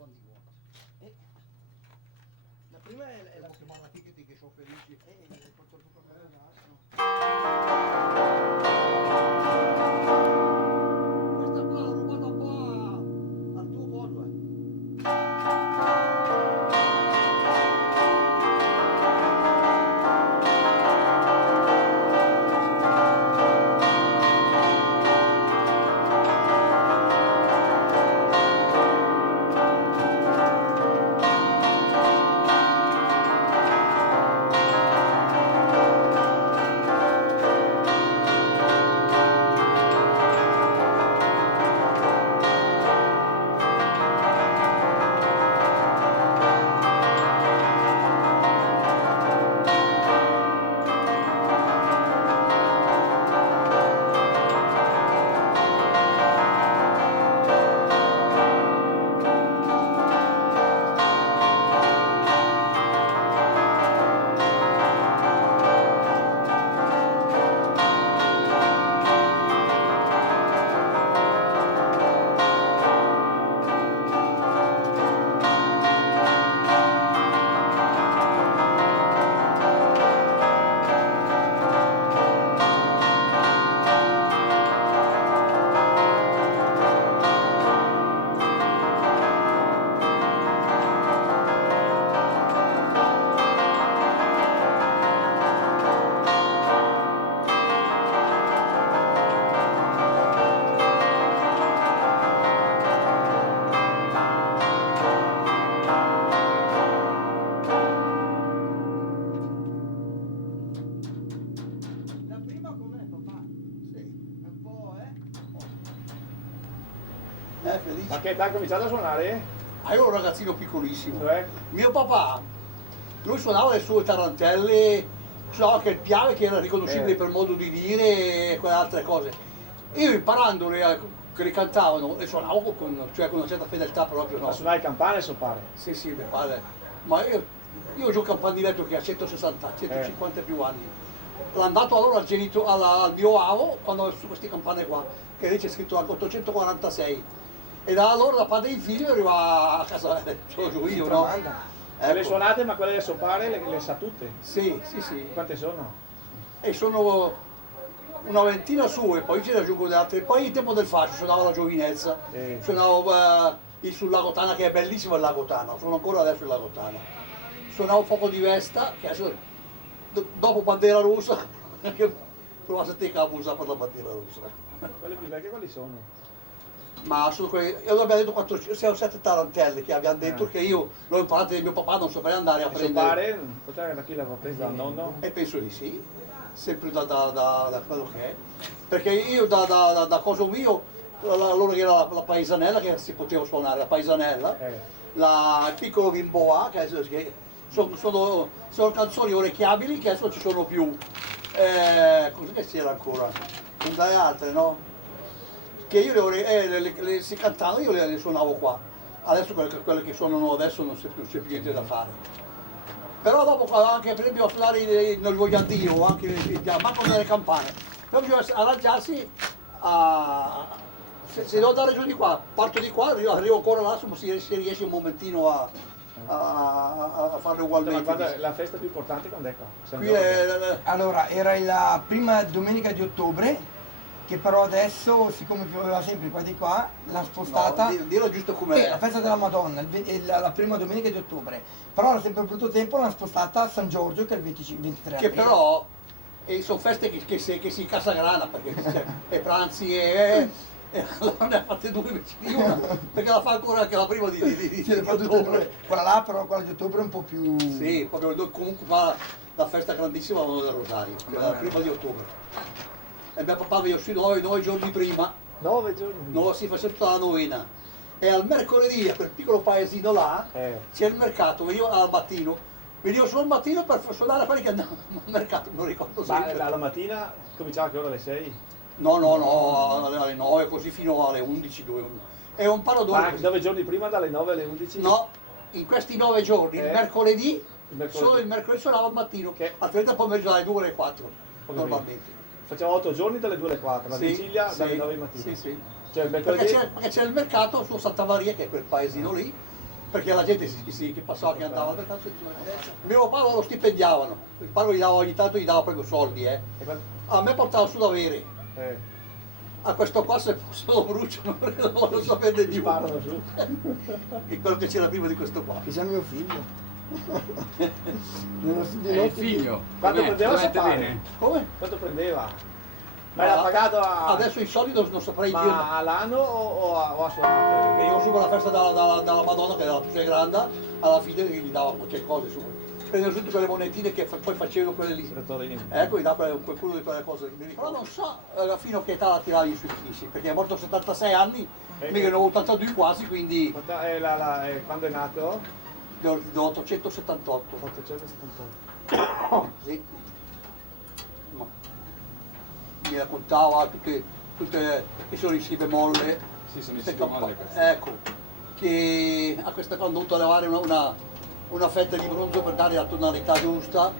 quando vuoi. La prima è la settimana che sono felici e porto il tuo ragazzo. Questa qua l'ho rubata un po' al tuo coso, felice. Ma che età hai cominciato a suonare? Ah, io ero un ragazzino piccolissimo. Cioè? Mio papà, lui suonava le sue tarantelle, suonava anche il piave che era riconoscibile per modo di dire e quelle altre cose. Io imparandole, che le cantavano, le suonavo con una certa fedeltà proprio, no? Ma suonare il campane so pare. Sì, sì, mio padre. Ma io ho un campandiletto che ha 160, 150 più anni. L'hanno dato allora al mio avo quando aveva su queste campane qua, che lì c'è scritto anche 846. E da allora da padre in figlio arriva a casa, giù io, no? Le Ecco. suonate, ma quelle del sopare le sa tutte. Sì, sì, sì. Quante sono? E sono una ventina su e poi ce ne aggiungo le altre. Poi il tempo del fascio suonavo la giovinezza, suonavo sul Lago Tana, che è bellissimo il Lago Tana, suono ancora adesso il Lago Tana. Suonavo Fuoco di Vesta, che adesso dopo Bandiera Rossa, che provate te che abusa per la bandiera rossa. Quelle più vecchie quali sono? Ma sono quelle, io abbiamo detto 4, 6 o 7 tarantelle che abbiamo detto che io l'ho imparate da mio papà, non saprei andare a Il prendere. sopare, potrebbe da chi l'avrà presa, dal nonno? E penso di sì, sempre da quello che è. Perché io da coso mio, allora che era la paesanella che si poteva suonare, la paesanella, il piccolo Bimboa, che sono canzoni orecchiabili che adesso ci sono più. Cos'è che c'era ancora? Non dalle altre, no? Che io si cantavano, io le suonavo qua. Adesso quelle che suonano adesso non c'è più niente da fare. Però dopo anche per esempio a suonare nel vogliandino, anche manco nelle campane, però bisogna arrangiarsi se devo andare giù di qua, parto di qua, arrivo ancora là, si riesce un momentino a farle ugualmente. Ma guarda, la festa più importante quando è qua? Allora, era la prima domenica di ottobre, che però adesso, siccome pioveva sempre qua di qua, l'ha spostata. No, dillo giusto com'è. La festa della Madonna, la prima domenica di ottobre. Però era sempre brutto tempo, l'hanno spostata a San Giorgio, che è il 23 Che aprile. però sono feste che si incassa grana, perché e pranzi e allora ne ha fatte due invece di una, perché la fa ancora anche la prima di ottobre. Quella là però, quella di ottobre è un po' più... Sì, proprio comunque fa la festa grandissima del Rosario, che è la prima di ottobre. E mio papà veniva sui 9 giorni prima. 9 giorni? No, si faceva tutta la novena. E al mercoledì, a quel piccolo paesino là, c'è il mercato, venivo al mattino. Venivo solo al mattino per suonare a quelli che andavano al mercato, non ricordo sempre. Ma alla mattina cominciava che ora alle 6? No, alle 9, così fino alle 11. È un paro d'ora. Ma 9 giorni prima dalle 9 alle 11? No, in questi 9 giorni, il mercoledì, solo il mercoledì suonava al mattino, altrimenti al pomeriggio dalle 2 alle 4, normalmente. Faceva 8 giorni dalle 2 alle 4, la vigilia dalle 9 di mattina. Sì, sì. Cioè, Perché c'è il mercato su Santa Maria, che è quel paesino lì, perché la gente che passava, che andava, mio padre lo stipendiavano, il padre ogni tanto gli dava proprio soldi, a me portava su da avere, a questo qua se lo bruciano perché non voglio saperne di più, Sparano giù. che quello che c'era prima di questo qua. Chissà mio figlio. Nello studio È il notte figlio. Quanto Com'è? prendeva Lo mette Sapare? bene? Come? Quanto prendeva? Ma era pagato Adesso i soldi non saprei dirlo. ma all'anno o a suonato? Perché io su per la festa dalla Madonna, che era la più grande, alla fine gli dava qualche cosa su. Prendevo tutte quelle monetine che poi facevo quelle lì. Sretolini. Ecco, gli dava qualcuno di quelle cose. Però non so fino a che età la tiravi sui fissi, perché è morto a 76 anni, mica ne ho 82 quasi, quindi Quando è nato? dell'878. 878. Sì. Ma mi raccontava tutte che sono i si bemolle. Sì, sono i queste si bemolle campa- questi. Ecco, che a questa qua hanno dovuto levare una fetta di bronzo per dare la tonalità giusta,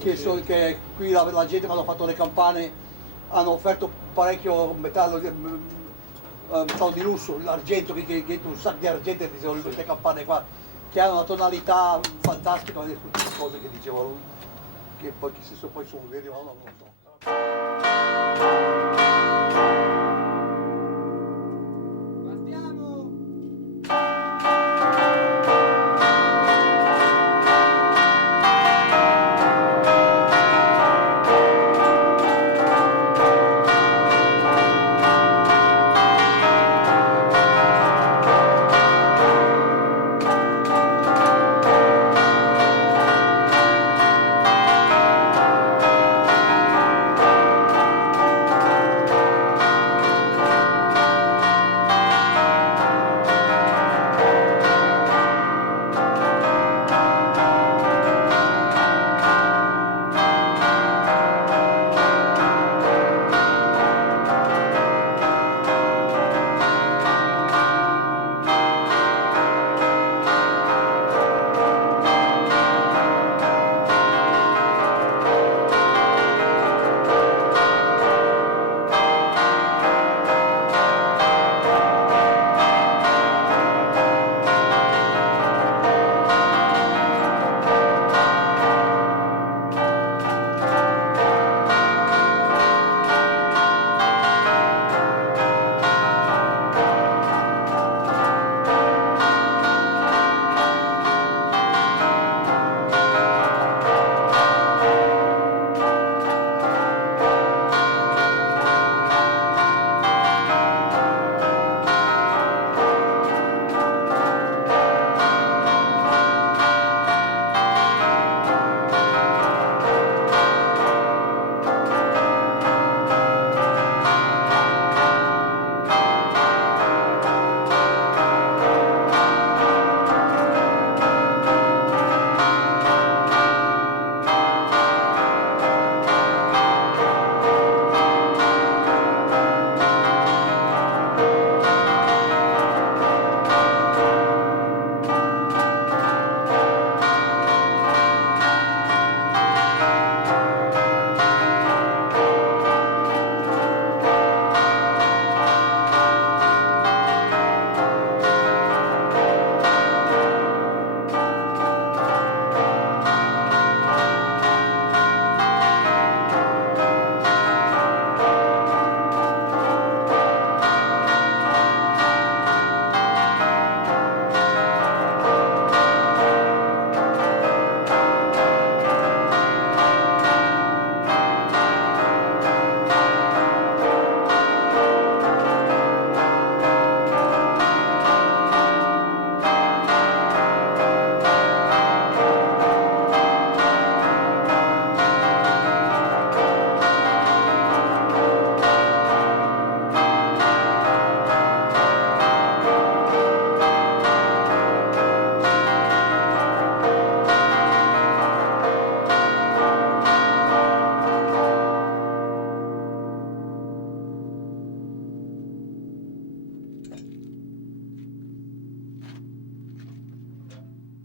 che qui la gente quando ha fatto le campane hanno offerto parecchio metallo di lusso, l'argento, che un sacco di argento e dicevano queste campane qua, che hanno una tonalità fantastica, tutte le cose che dicevano, che poi se poi sono veri o no, non lo so.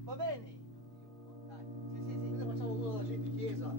Va bene? Dai, sì, facciamo uno della gente in chiesa.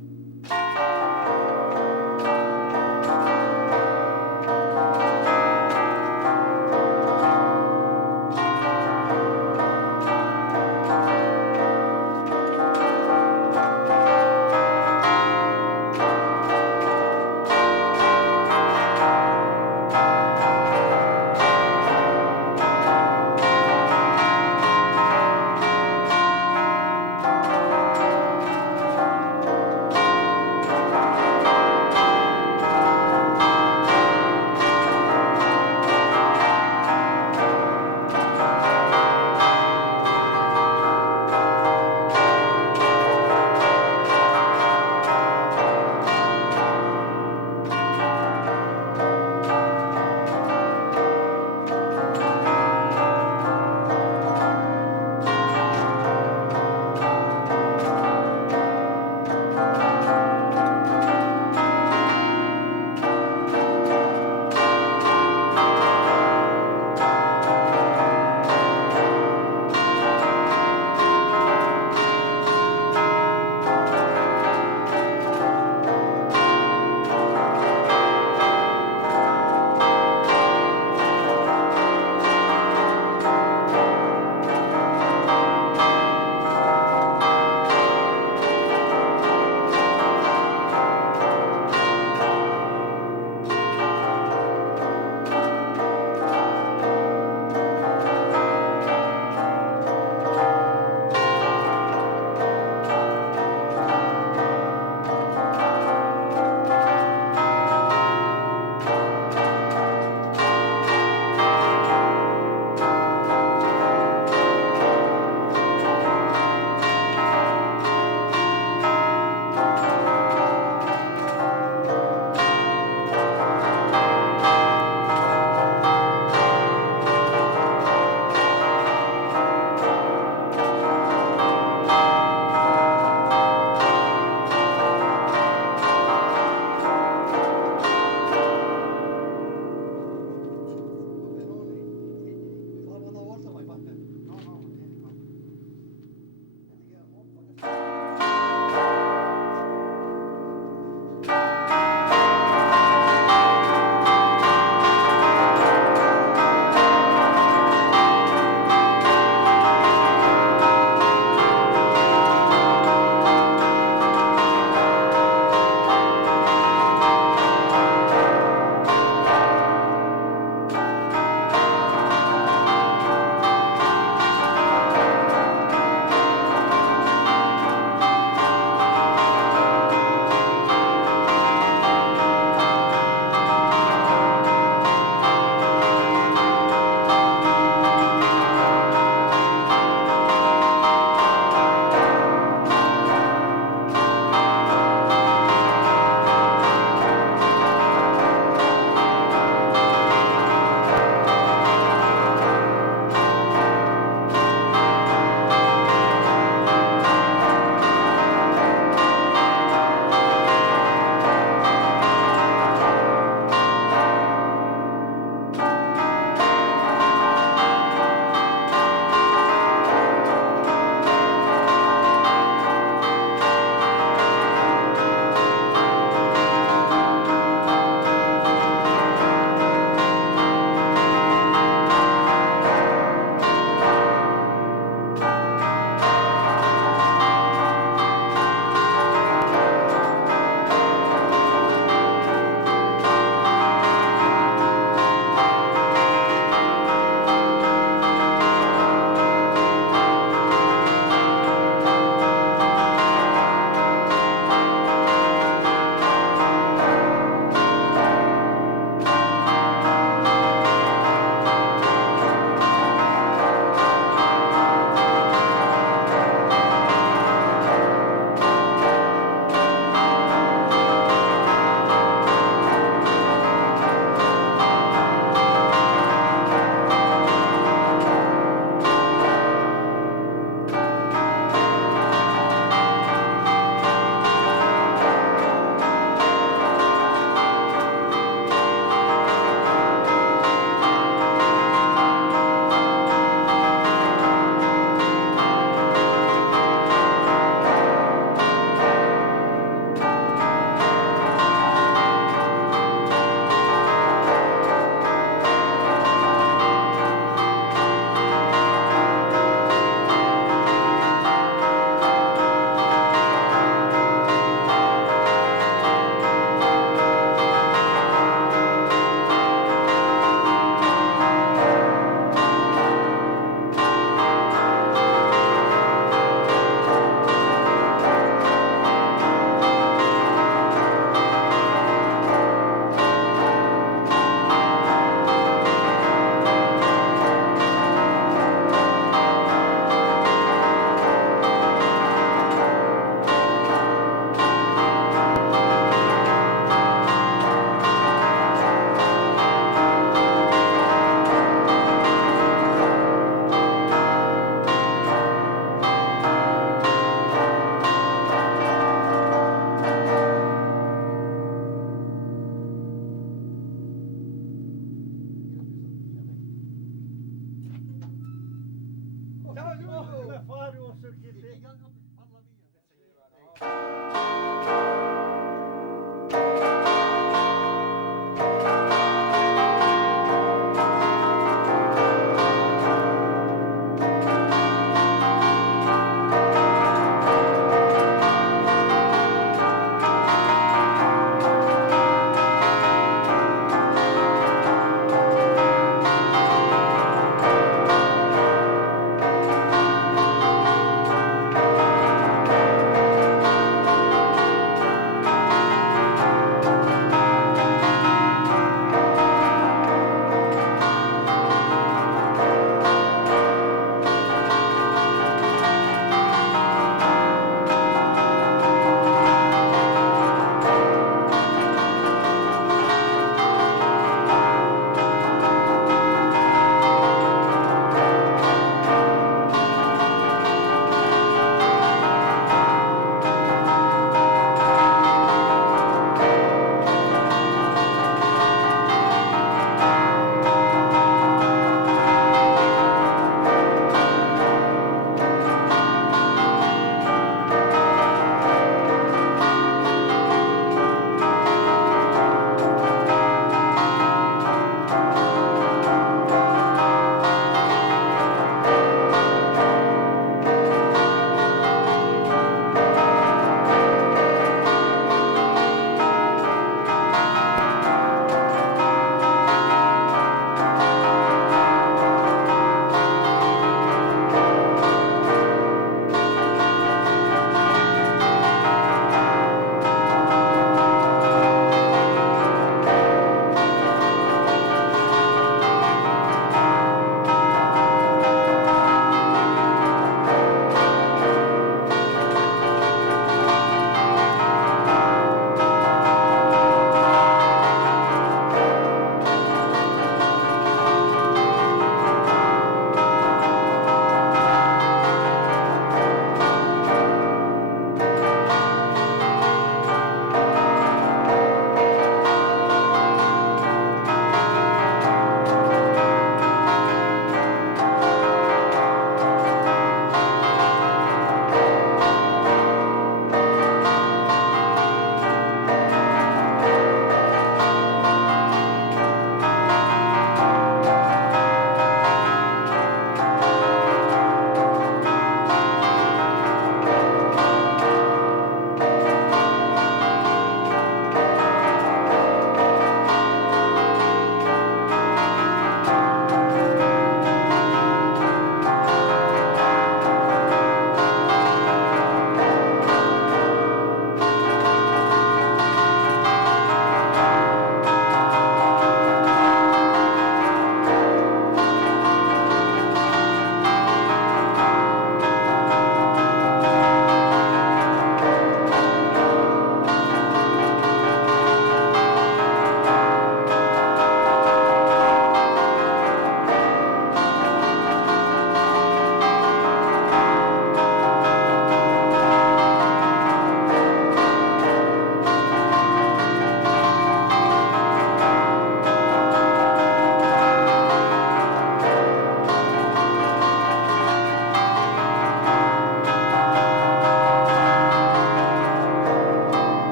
Ciao Giulio! Parla via.